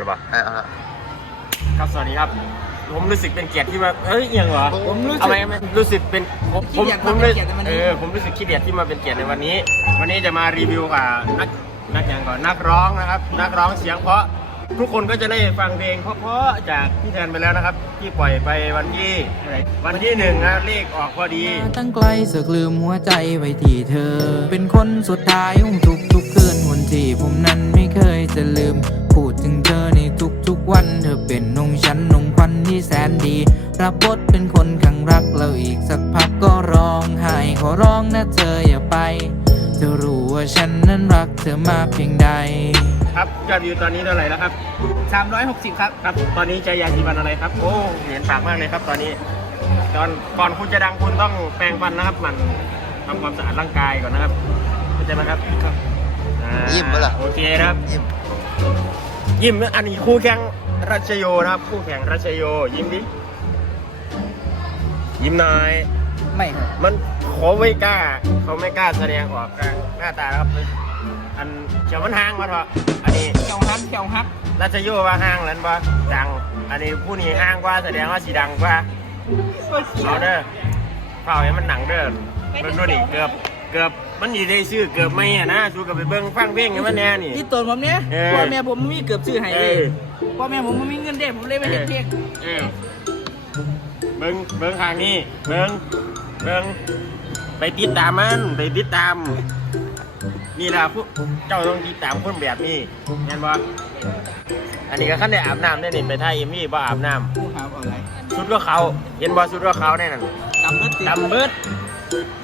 หรือเปล่าอ่าอ่าครับสวัสดีครับ ผมรู้สึกเป็นเกียรติที่มาเอ้ยเอียงเหรอผมรู้สึกเอาไหมไม่รู้สึกเป็นผมขี้เกียจผมมาเป็นเกียรติในวันนี้ เออผมรู้สึกขี้เกียจที่มาเป็นเกียรติในวันนี้ วันนี้จะมารีวิวกับนักนักอย่างก่อนนักร้องนะครับ นักร้องเสียงเพราะทุกคนก็จะได้ฟังเพลงเพราะๆจากพี่แทนไปแล้วนะครับ ที่ปล่อยไปวันที่อะไรวันที่หนึ่งนะเลขออกพอดี ตั้งไกลเสือกลืมหัวใจไว้ที่เธอ เป็นคนสุดท้ายของทุกทุกๆคืนวันที่ผมนั้นไม่เคยจะลืม พูดถึง วันเธอเป็นนงฉันนงควันที่แสนดี รับบทเป็นคนขังรักแล้วอีกสักพักก็ร้องไห้ขอร้องนะเธออย่าไป เธอรู้ว่าฉันนั้นรักเธอมากเพียงใด ครับยอดวิวตอนนี้เท่าไหร่แล้วครับสามร้อยหกสิบครับครับ ตอนนี้ใจยาสีฟันอะไรครับ โอ้เหรียญปากมากเลยครับ ตอนนี้ตอนก่อนคุณจะดังคุณต้องแปรงฟันนะครับหมันทำความสะอาดร่างกายก่อนนะครับเข้าใจไหมครับอ่ายิ้มปะล่ะ โอเคนะครับ ยิ้ม ยิ้มอันนี้คู่แข่ง รัชโยนะครับคู่แข่งรัชโย ยิ้มดิ ยิ้มหน่อย ไม่ครับมันเขาไม่กล้า เขาไม่กล้าแสดงออกหน้าตานะครับ อันเขียวมันห่างมาเถอะอันนี้เขียวฮักเขียวฮักรัชโยว่าห้างแล้วบ่ดัง อันนี้ผู้นี้ห้างกว่าแสดงว่าสีดังกว่าเอาเด้อเฝ้าให้มันหนังเด้อเบิ่งดูดิเกือบ เกือบมันอยู่ได้ชื่อเกือบไม่อะนะชูกับไปเบิ่งฟังเพลงให้มันแน่นี่ ที่ตัวผมเนี้ยเออพ่อแม่ผมไม่มีเกือบซื้อให้เอเลยอพ่อแม่ผมไม่มีเงินเด้ผมเลยไปเห็นเพลงเออเบิ่งเบิ่งทางนี้เบิ่งเบิ่งไปติดตามมันไปติดตาม นี่ล่ะผู้เจ้าต้องติดตามคนแบบนี้เห็นบ่อันนี้ก็ขั้นได้อาบน้ำได้นี่ไปไทยเอ็มมี่บ่อาบน้ำผู้หาอะไรชุดก็เขาเห็นบอชุดก็เขาแน่นั่น ดำเบิดติดำเบิด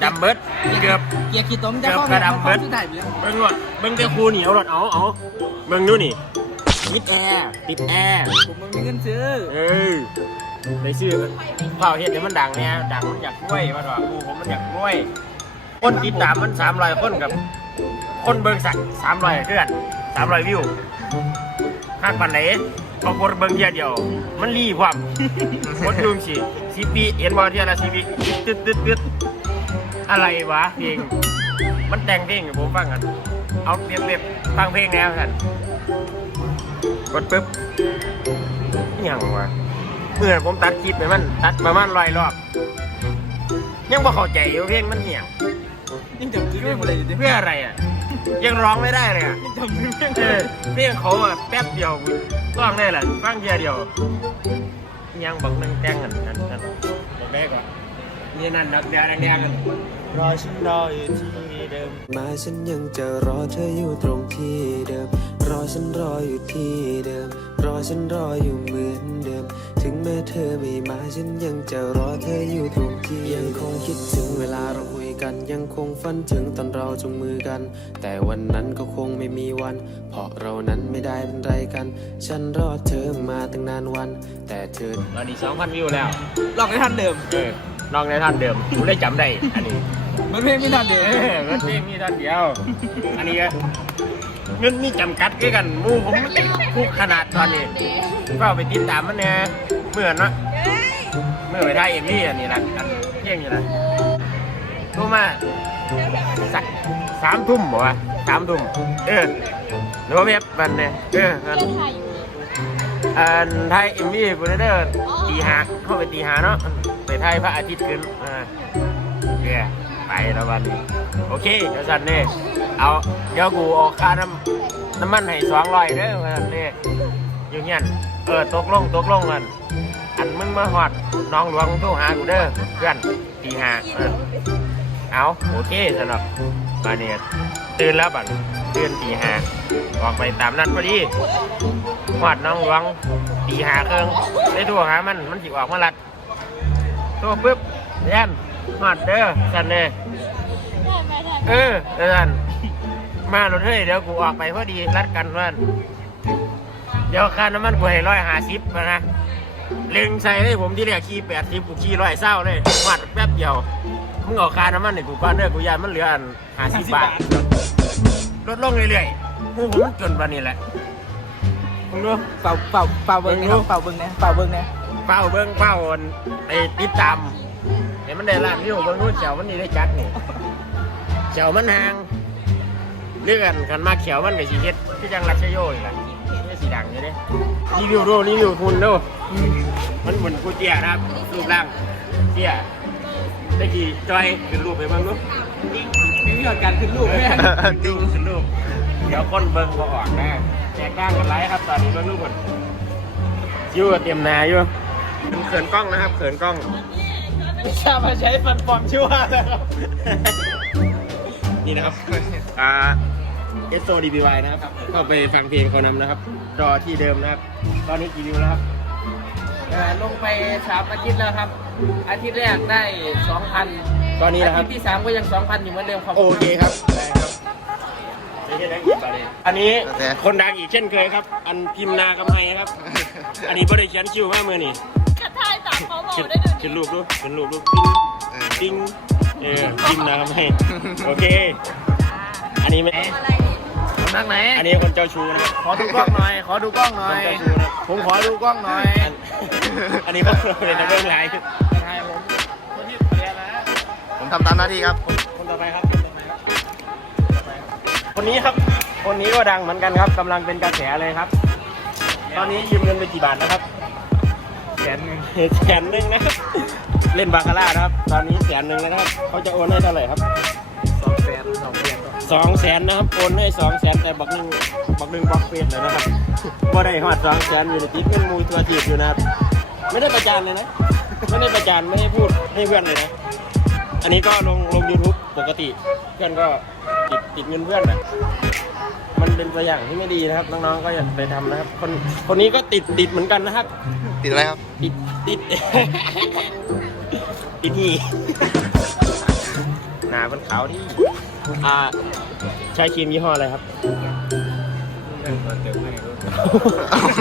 ดำเบิดเกือบ เกียร์ขี้ต้มจะเกือบเข้ากระดำเบิดที่ถ่ายไปแล้วเบิ่งรถเบิ่งแต่ครูเหนียวรถเอาเอาเบิ่งดูนี่ติดแอร์ติดแอร์ผมไม่มีเงินซื้อเออได้ชื่อเผาเฮ็ดให้มันดังเนี่ยดังมันอยากรวยว่าถอะกูผมมันอยากรวย คนติดตามมันสามร้อยคนกับ คนเบิ่งสักสามร้อยเพื่อนสามร้อยวิวหักปันไหนพอกดเบิ่งเทียเดียว มันรีความกดลืมสิสิปีเห็นบ่เทียละสิปีตึ๊ดตึ๊ดตึ๊ด อะไรวะเพลง มันแต่งเพลงให้ผมฟังกันเอาเรียบเรียบฟังเพลงแนวกันกดปึ๊บอิหยังวะเมื่อผมตัดคลิปไปมัน ตัดประมาณร้อยรอบ ยังบ่เข้าใจอยู่เพลงมันเหี่ยงยังจำชื่อเพลงอะไรอยู่ดิเพื่ออะไรอะ ยังร้องไม่ได้เลยอะยังจำชื่อเพลงเออเพลงเขาอะแป๊บเดียวร้องได้แหละฟังเดียวเดียว ยังบักนึงแต่งกันนั่นนั่นแรกอะ นี่นั่นดักแดงแดงกันรอฉันรออยู่ที่เดิม มาฉันยังจะรอเธออยู่ตรงที่เดิม รอฉันรออยู่ที่เดิม รอฉันรออยู่เหมือนเดิม ถึงแม้เธอไม่มาฉันยังจะรอเธออยู่ตรงที่ยังคงคิดถึงเวลาเราคุยกัน ยังคงฝันถึงตอนเราจุงมือกัน แต่วันนั้นก็คงไม่มีวัน เพราะเรานั้นไม่ได้เป็นไรกัน ฉันรอเธอมาตั้งนานวัน แต่เธอตอนนี้สองพันวิวแล้วลองให้ทันเดิมเออ ลองในท่านเดิมผมได้จำได้ อันนี้มันเพลงไม่ทันเดิมเออเงินเพลงมีท่านเดียว อันนี้ก็เงินมีจำกัดด้วยกันหมูผมคุกขนาดตอนนี้ก็เอาไปติดตามมันเนี่ยเมื่อนะเมื่อไปได้เอ็มมี่อันนี้นะอันเที่ยงอยู่นะรู้มาสักสามทุ่มบอกว่าสามทุ่มเออหรือว่าเว็บมันเนี่ยเอออัน อันไทยเอ็มมี่บุนเดอร์ตีหาเข้าไปตีหาเนาะไปไทยพระอาทิตย์ขึ้นอ่าเดี๋ยวไปแล้ววันนี้โอเคเดี๋ยวสันนี่เอาเดี๋ยวกูออกค่าน้ำน้ำมันให้สองร้อยเด้อวันนี้อยู่เงี้ยเออตกลงตกลงกันอันมึงมาหอดน้องหลวงมึงโทรหากูเด้อเพื่อนตีหาเออเอาโอเคสำหรับมาเนี่ยตื่นแล้วบัดตื่นตีหาออกไปตามนั้นพอดี หอดน้องหลวงตีหาเครื่องได้โทรหามันมันจิออกมาลัดโทรปุ๊บเรียนหอดเด้อสันเด้เออเออสันมารถเฮ้ยเดี๋ยวกูออกไปพอดีรัดกันเพื่อนเดี๋ยวค่าน้ำมันกูให้ร้อยห้าสิบนะเล็งใส่ให้ผมที่เรียกขี่แปดสิบกูขี่ร้อยเศร้าเลยวัดแป๊บเดียวมึงเออกค่าน้ำมันให้กูก่อนเด้อกูยานมันเหลืออันห้าสิบบาทลดลงเรื่อยๆกูผมมันจนวันนี้แหละ มึงดูเป่าเป่าเป่าเบิ้งนะครับเป่าเบิ้งนะเป่าเบิ้งนะเฝ้าเบิ้งเฝ้าอันไอ้ติดตามเห็นมันได้ล้านวิวเบิ้งนู้นเขียวมันนี่ได้จัดนี่เขียวมันห่างเรื่องกันกันมาเขียวมันกับสีเฮ็ดที่จังรัชโยนี่แหละนี่สีสีดังอยู่เด้รีวิวดูรีวิวหุ่นดูมันเหมือนกูเตี้ยนะครับรูปร่างเตี้ยได้กี่จอยขึ้นรูปไปบ้างลูกมียอดการขึ้นรูปแม่งดูขึ้นรูปเดี๋ยวคนเบิ่งบ่ออกนะ แจกกล้างกันไลฟ์ครับตอนนี้เบิ่งรูปหมดยิ้วกับเตรียมนาอยู่เขินกล้องนะครับเขินกล้องชามาใช้ฟันปลอมชั่วเลยครับนี่นะครับอ่า S O D B Y นะครับก็ไปฟังเพลงเขานำนะครับรอที่เดิมนะครับ ตอนนี้กี่วิวแล้วครับเอ่อลงไปสามอาทิตย์แล้วครับ อาทิตย์แรกได้สองพันตอนนี้อานะคทิรับตย์ที่สามก็ยังสองพันอยู่เหมือนเดิมครับ โอเคครับ อันนี้คนดังอีกเช่นเคยครับ อันพิมพ์นากำไฮครับ อันนี้บริเขียนคิวมากมือนี่กระทายจากเขาบอกขึ้นได้ดูขึ้นรูปดูขึ้นรูปดูปิ้งปิ้งเออพิมพ์นากำไฮโอเค อันนี้ไม่อะไรนี่สำนักไหน อันนี้คนเจ้าชู้นะครับขอดูกล้องหน่อย ขอดูกล้องหน่คอนยเจ้าชู้นะครับผมขอดูกล้องหน่อย อันอันนี้เขาเป็นนักเรื่องไลฟ์ใช่ผมคนที่เรียนนะ ผมทำตามหน้าที่ครับ คนต่อไปครับคนต่อไปครับ คนนี้ครับ คนนี้ก็ดังเหมือนกันครับกำลังเป็นกระแสเลยครับ ตอนนี้ยืมเงินไปกี่บาทนะครับแสนหนึ่งแสนหนึ่งนะครับ เล่นบาคาร่านะครับ ตอนนี้แสนหนึ่งแล้วนะครับ เขาจะโอนให้เท่าไหร่ครับสองแสนสองแสนสองแสนนะครับ โอนให้สองแสนแต่บักหนึ่งบักหนึ่งบักเฟสเลยนะครับว่าได้หอดสองแสนอยู่ในติ๊กเงินมูตัวจีบอยู่นะครับ ไม่ได้ประจานเลยนะ ไม่ได้ประจานไม่ได้พูดให้เพื่อนเลยนะ อันนี้ก็ลงลง YouTube ปกติ เพื่อนก็ติด ติดเงินเพื่อนนะมันเป็นตัวอย่างที่ไม่ดีนะครับน้องๆก็อย่าไปทำนะครับ คนคนนี้ก็ติดติดเหมือนกันนะครับ ติดอะไรครับ ติดติด ติดนี่หนาเป็นขาวที่อ่าใช้ครีมยี่ห้ออะไรครับ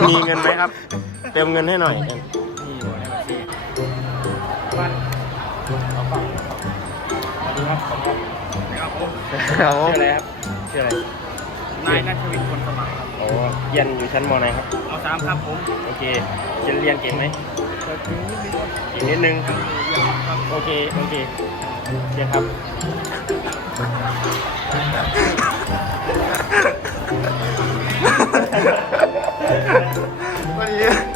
มีเงินไหมครับ เติมเงินให้หน่อยสวัสดี ชื่ออะไรครับชื่ออะไรนายนัทวินคนสมัครครับโอ้เรียนอยู่ชั้นมไหนครับมสามครับผมโอเคจะเรียนเก่งไหมเก่งนิดนึงโอเคโอเคเรียนครับวันนี้